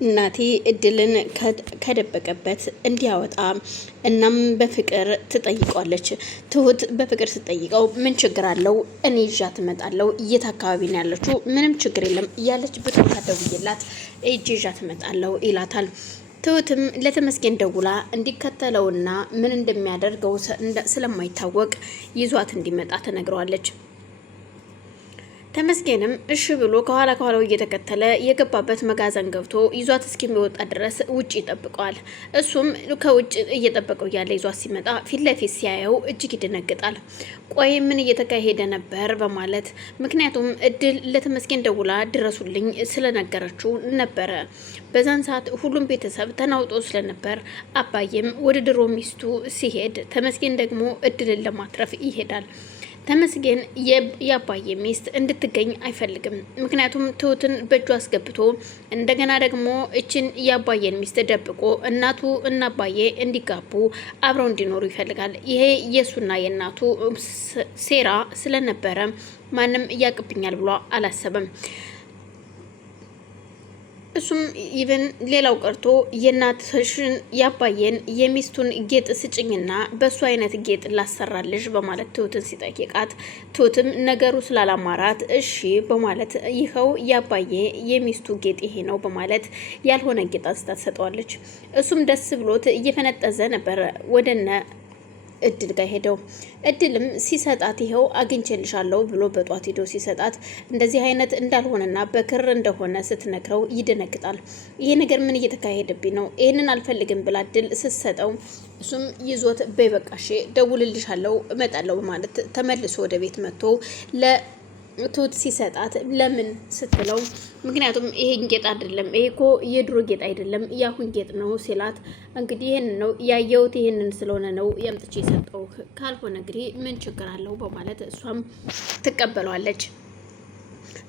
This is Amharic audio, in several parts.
እናቴ እድልን ከደበቀበት እንዲያወጣ እናም በፍቅር ትጠይቋለች። ትሁት በፍቅር ስትጠይቀው ምን ችግር አለው እኔ ይዣት እመጣለሁ፣ የት አካባቢ ነው ያለችው? ምንም ችግር የለም እያለችበት ቦታ ደውዬላት ይዣት እመጣለሁ ይላታል። ትሁትም ለተመስገን ደውላ እንዲከተለውና ምን እንደሚያደርገው ስለማይታወቅ ይዟት እንዲመጣ ትነግረዋለች። ተመስገንም እሺ ብሎ ከኋላው እየተከተለ የገባበት መጋዘን ገብቶ ይዟት እስከሚወጣ ድረስ ውጭ ይጠብቀዋል። እሱም ከውጭ እየጠበቀው ያለ ይዟት ሲመጣ ፊት ለፊት ሲያየው እጅግ ይደነግጣል። ቆይ ምን እየተካሄደ ነበር በማለት ምክንያቱም እድል ለተመስገን ደውላ ድረሱልኝ ስለነገረችው ነበረ። በዛን ሰዓት ሁሉም ቤተሰብ ተናውጦ ስለነበር አባዬም ወደ ድሮ ሚስቱ ሲሄድ ተመስገን ደግሞ እድልን ለማትረፍ ይሄዳል። ተመስገን የአባዬ ሚስት እንድትገኝ አይፈልግም። ምክንያቱም ትሁትን በእጁ አስገብቶ እንደገና ደግሞ እችን የአባዬን ሚስት ደብቆ እናቱ እና አባዬ እንዲጋቡ አብረው እንዲኖሩ ይፈልጋል። ይሄ የእሱና የእናቱ ሴራ ስለነበረ ማንም እያቅብኛል ብሎ አላሰበም። እሱም ኢቨን ሌላው ቀርቶ የእናትሽን ያባየን የሚስቱን ጌጥ ስጭኝና በሱ አይነት ጌጥ ላሰራልሽ በማለት ትሁትን ሲጠይቃት ትሁትም ነገሩ ስላላማራት እሺ በማለት ይኸው ያባየ የሚስቱ ጌጥ ይሄ ነው በማለት ያልሆነ ጌጥ አንስታ ትሰጠዋለች። እሱም ደስ ብሎት እየፈነጠዘ ነበር ወደነ እድል ጋር ሄደው እድልም ሲሰጣት ይኸው አግኝቼልሻለሁ ብሎ በጧት ሄዶ ሲሰጣት እንደዚህ አይነት እንዳልሆነና በክር እንደሆነ ስትነግረው ይደነግጣል። ይሄ ነገር ምን እየተካሄደብኝ ነው? ይሄንን አልፈልግም ብላ እድል ስትሰጠው እሱም ይዞት በይበቃሽ ደውልልሻለሁ እመጣለሁ ማለት ተመልሶ ወደ ቤት መጥቶ ትሁት ሲሰጣት ለምን ስትለው ምክንያቱም ይሄን ጌጥ አይደለም፣ ይሄ እኮ የድሮ ጌጥ አይደለም ያሁን ጌጥ ነው ሲላት እንግዲህ ይሄን ነው ያየሁት ይሄንን ስለሆነ ነው ያምጥቼ የሰጠው ካልሆነ እንግዲህ ምን ችግር አለው በማለት እሷም ትቀበለዋለች።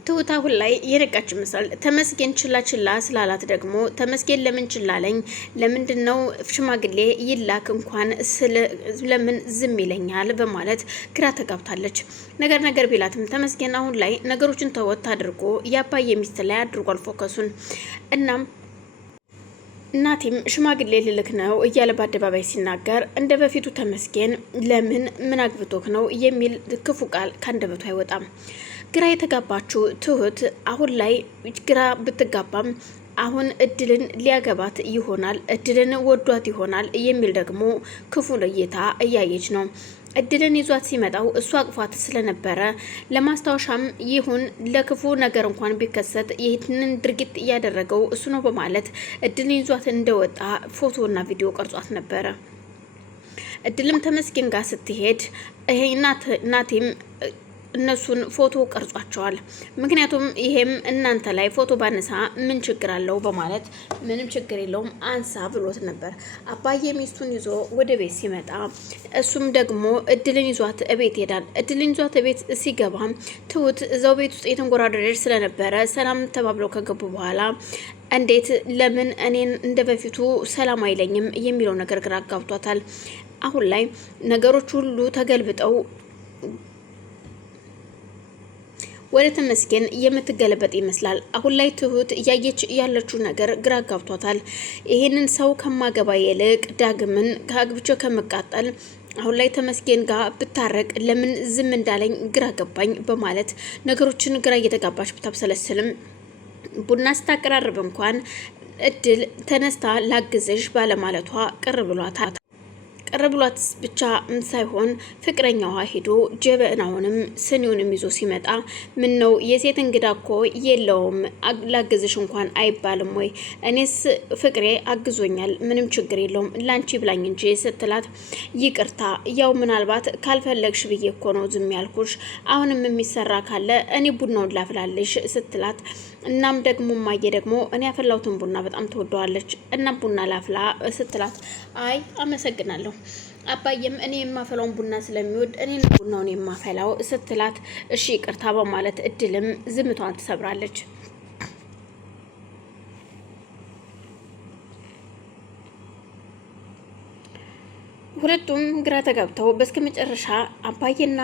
ትሁት አሁን ላይ የነቃች ይመስላል። ተመስገን ችላ ስላላት ደግሞ ተመስገን ለምን ችላለኝ? ለምንድነው ሽማግሌ ይላክ እንኳን ለምን ዝም ይለኛል? በማለት ግራ ተጋብታለች። ነገር ቢላትም ተመስገን አሁን ላይ ነገሮችን ተወት አድርጎ የአባዬ ሚስት ላይ አድርጓል ፎከሱን። እናም እናቴም ሽማግሌ ልልክ ነው እያለ በአደባባይ ሲናገር እንደ በፊቱ ተመስገን ለምን ምን አግብቶክ ነው የሚል ክፉ ቃል ካንደበቱ አይወጣም። ግራ የተጋባችው ትሁት አሁን ላይ ግራ ብትጋባም አሁን እድልን ሊያገባት ይሆናል፣ እድልን ወዷት ይሆናል የሚል ደግሞ ክፉ እይታ እያየች ነው። እድልን ይዟት ሲመጣው እሱ አቅፏት ስለነበረ ለማስታወሻም ይሁን ለክፉ ነገር እንኳን ቢከሰት ይህንን ድርጊት እያደረገው እሱ ነው በማለት እድልን ይዟት እንደወጣ ፎቶና ቪዲዮ ቀርጿት ነበረ። እድልም ተመስገን ጋር ስትሄድ ይሄ እናቴም እነሱን ፎቶ ቀርጿቸዋል። ምክንያቱም ይሄም እናንተ ላይ ፎቶ ባነሳ ምን ችግር አለው በማለት ምንም ችግር የለውም አንሳ ብሎት ነበር። አባዬ ሚስቱን ይዞ ወደ ቤት ሲመጣ እሱም ደግሞ እድልን ይዟት እቤት ሄዳል። እድልን ይዟት እቤት ሲገባ ትሁት እዛው ቤት ውስጥ የተንጎራደረች ስለነበረ ሰላም ተባብለው ከገቡ በኋላ እንዴት ለምን እኔን እንደ በፊቱ ሰላም አይለኝም የሚለው ነገር ግራ አጋብቷታል። አሁን ላይ ነገሮች ሁሉ ተገልብጠው ወደ ተመስገን የምትገለበጥ ይመስላል። አሁን ላይ ትሁት እያየች ያለችው ነገር ግራ ጋብቷታል። ይሄንን ሰው ከማገባ ይልቅ ዳግምን ከአግብቼ ከመቃጠል አሁን ላይ ተመስገን ጋር ብታረቅ ለምን ዝም እንዳለኝ ግራ ገባኝ በማለት ነገሮችን ግራ እየተጋባች ብታብሰለስልም ቡና ስታቀራርብ እንኳን እድል ተነስታ ላግዝሽ ባለማለቷ ቅር ብሏታል። ቅር ብሏት ብቻ ሳይሆን ፍቅረኛዋ ሄዶ ጀበናውንም ስኒውንም ይዞ ሲመጣ ምን ነው የሴት እንግዳ እኮ የለውም ላግዝሽ እንኳን አይባልም ወይ? እኔስ ፍቅሬ አግዞኛል ምንም ችግር የለውም ላንቺ ብላኝ እንጂ ስትላት ይቅርታ ያው ምናልባት ካልፈለግሽ ብዬ እኮ ነው ዝም ያልኩሽ፣ አሁንም የሚሰራ ካለ እኔ ቡናውን ላፍላልሽ ስትላት እናም ደግሞ ማየ ደግሞ እኔ ያፈላሁትን ቡና በጣም ትወደዋለች እና ቡና ላፍላ ስትላት አይ አመሰግናለሁ አባዬም እኔ የማፈላውን ቡና ስለሚወድ እኔ ቡናውን የማፈላው ስትላት እሺ ይቅርታ በማለት እድልም ዝምቷን ትሰብራለች። ሁለቱም ግራ ተጋብተው በስከ መጨረሻ አባዬና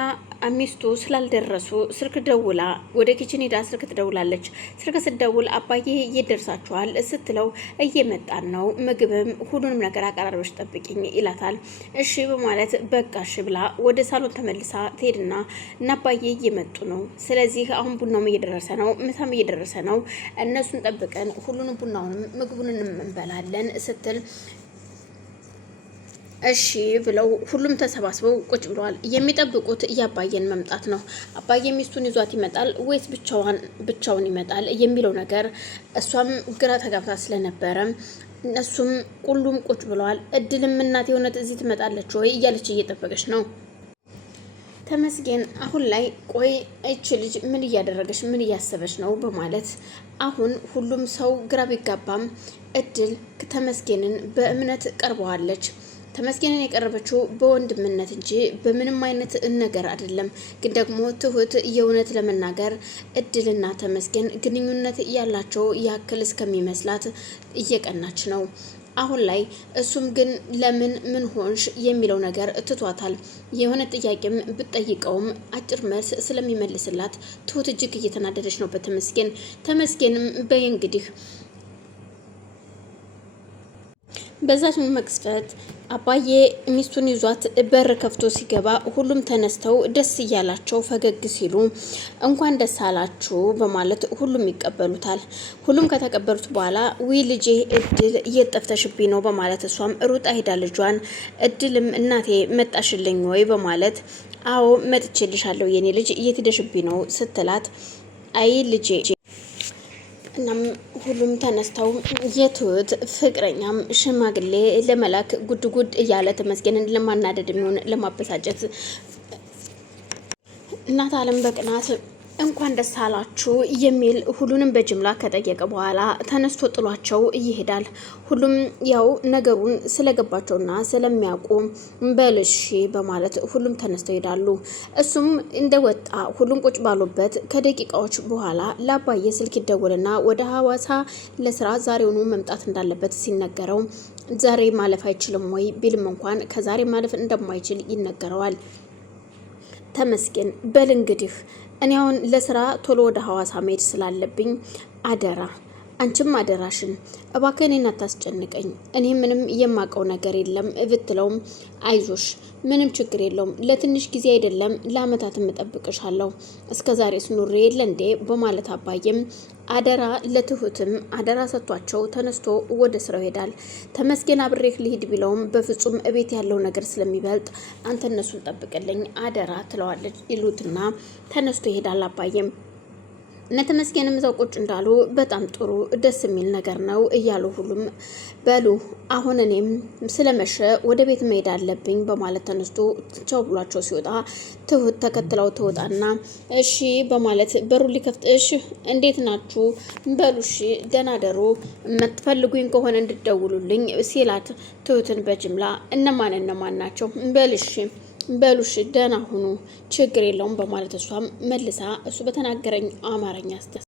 ሚስቱ ስላልደረሱ ስልክ ደውላ ወደ ኪችን ሄዳ ስልክ ትደውላለች። ስልክ ስትደውል አባዬ ይደርሳችኋል ስትለው እየመጣን ነው፣ ምግብም ሁሉንም ነገር አቀራርበሽ ጠብቂኝ ይላታል። እሺ በማለት በቃ እሺ ብላ ወደ ሳሎን ተመልሳ ትሄድና እና አባዬ እየመጡ ነው፣ ስለዚህ አሁን ቡናውም እየደረሰ ነው፣ ምሳም እየደረሰ ነው፣ እነሱን ጠብቀን ሁሉንም ቡናውንም ምግቡንም እንበላለን ስትል እሺ ብለው ሁሉም ተሰባስበው ቁጭ ብለዋል። የሚጠብቁት የአባዬን መምጣት ነው። አባዬ ሚስቱን ይዟት ይመጣል ወይስ ብቻውን ይመጣል የሚለው ነገር እሷም ግራ ተጋብታ ስለነበረ እነሱም ሁሉም ቁጭ ብለዋል። እድልም እናቴ እውነት እዚህ ትመጣለች ወይ እያለች እየጠበቀች ነው። ተመስገን አሁን ላይ ቆይ እቺ ልጅ ምን እያደረገች ምን እያሰበች ነው በማለት አሁን ሁሉም ሰው ግራ ቢጋባም እድል ተመስገንን በእምነት ቀርበዋለች። ተመስገንን የቀረበችው በወንድምነት እንጂ በምንም አይነት ነገር አይደለም። ግን ደግሞ ትሁት የእውነት ለመናገር እድልና ተመስገን ግንኙነት ያላቸው ያክል እስከሚመስላት እየቀናች ነው አሁን ላይ። እሱም ግን ለምን ምን ሆንሽ የሚለው ነገር ትቷታል። የሆነ ጥያቄም ብትጠይቀውም አጭር መልስ ስለሚመልስላት ትሁት እጅግ እየተናደደች ነው በተመስገን። ተመስገንም በይ እንግዲህ በዛች መቅጽበት አባዬ ሚስቱን ይዟት በር ከፍቶ ሲገባ ሁሉም ተነስተው ደስ እያላቸው ፈገግ ሲሉ እንኳን ደስ አላችሁ በማለት ሁሉም ይቀበሉታል። ሁሉም ከተቀበሉት በኋላ ዊ ልጄ እድል እየጠፍተሽብኝ ነው በማለት እሷም ሩጣ ሄዳ ልጇን እድልም እናቴ መጣሽልኝ ወይ በማለት አዎ መጥቼልሻለሁ የኔ ልጅ እየትደሽብኝ ነው ስትላት አይ ልጄ እናም ሁሉም ተነስተው የትሁት ፍቅረኛም ሽማግሌ ለመላክ ጉድ እያለ ተመስገንን ለማናደድ የሚሆን ለማበሳጨት እናት አለም በቅናት እንኳን ደስ አላችሁ የሚል ሁሉንም በጅምላ ከጠየቀ በኋላ ተነስቶ ጥሏቸው ይሄዳል። ሁሉም ያው ነገሩን ስለገባቸውና ስለሚያውቁ በልሺ በማለት ሁሉም ተነስተው ይሄዳሉ። እሱም እንደወጣ ሁሉም ቁጭ ባሉበት ከደቂቃዎች በኋላ ለአባዬ ስልክ ይደወልና ወደ ሐዋሳ ለስራ ዛሬውኑ መምጣት እንዳለበት ሲነገረው ዛሬ ማለፍ አይችልም ወይ ቢልም እንኳን ከዛሬ ማለፍ እንደማይችል ይነገረዋል። ተመስገን በል እንግዲህ እኔ አሁን ለስራ ቶሎ ወደ ሐዋሳ መሄድ ስላለብኝ አደራ አንቺም አደራሽን እባክህ እኔን አታስጨንቀኝ፣ እኔ ምንም የማውቀው ነገር የለም ብትለውም አይዞሽ ምንም ችግር የለውም ለትንሽ ጊዜ አይደለም ለአመታት እጠብቅሻለሁ እስከዛሬ ስኖሬ የለ እንዴ በማለት አባዬም አደራ ለትሁትም አደራ ሰጥቷቸው ተነስቶ ወደ ስራው ሄዳል። ተመስገን አብሬክ ልሂድ ቢለውም በፍጹም እቤት ያለው ነገር ስለሚበልጥ አንተ እነሱን ጠብቅልኝ አደራ ትለዋለች ይሉትና ተነስቶ ይሄዳል። አባዬም እነ ተመስገንም እዛው ቁጭ እንዳሉ በጣም ጥሩ ደስ የሚል ነገር ነው እያሉ ሁሉም በሉ አሁን እኔም ስለመሸ ወደ ቤት መሄድ አለብኝ በማለት ተነስቶ ቻው ብሏቸው ሲወጣ ትሁት ተከትለው ትወጣና እሺ በማለት በሩ ሊከፍት እሺ እንዴት ናችሁ በሉ እሺ ደህና ደሩ የምትፈልጉኝ ከሆነ እንድትደውሉልኝ ሲላት ትሁትን በጅምላ እነማን ናቸው በልሽ በሉሽ ደህና ሁኑ ችግር የለውም በማለት እሷም መልሳ እሱ በተናገረኝ አማርኛ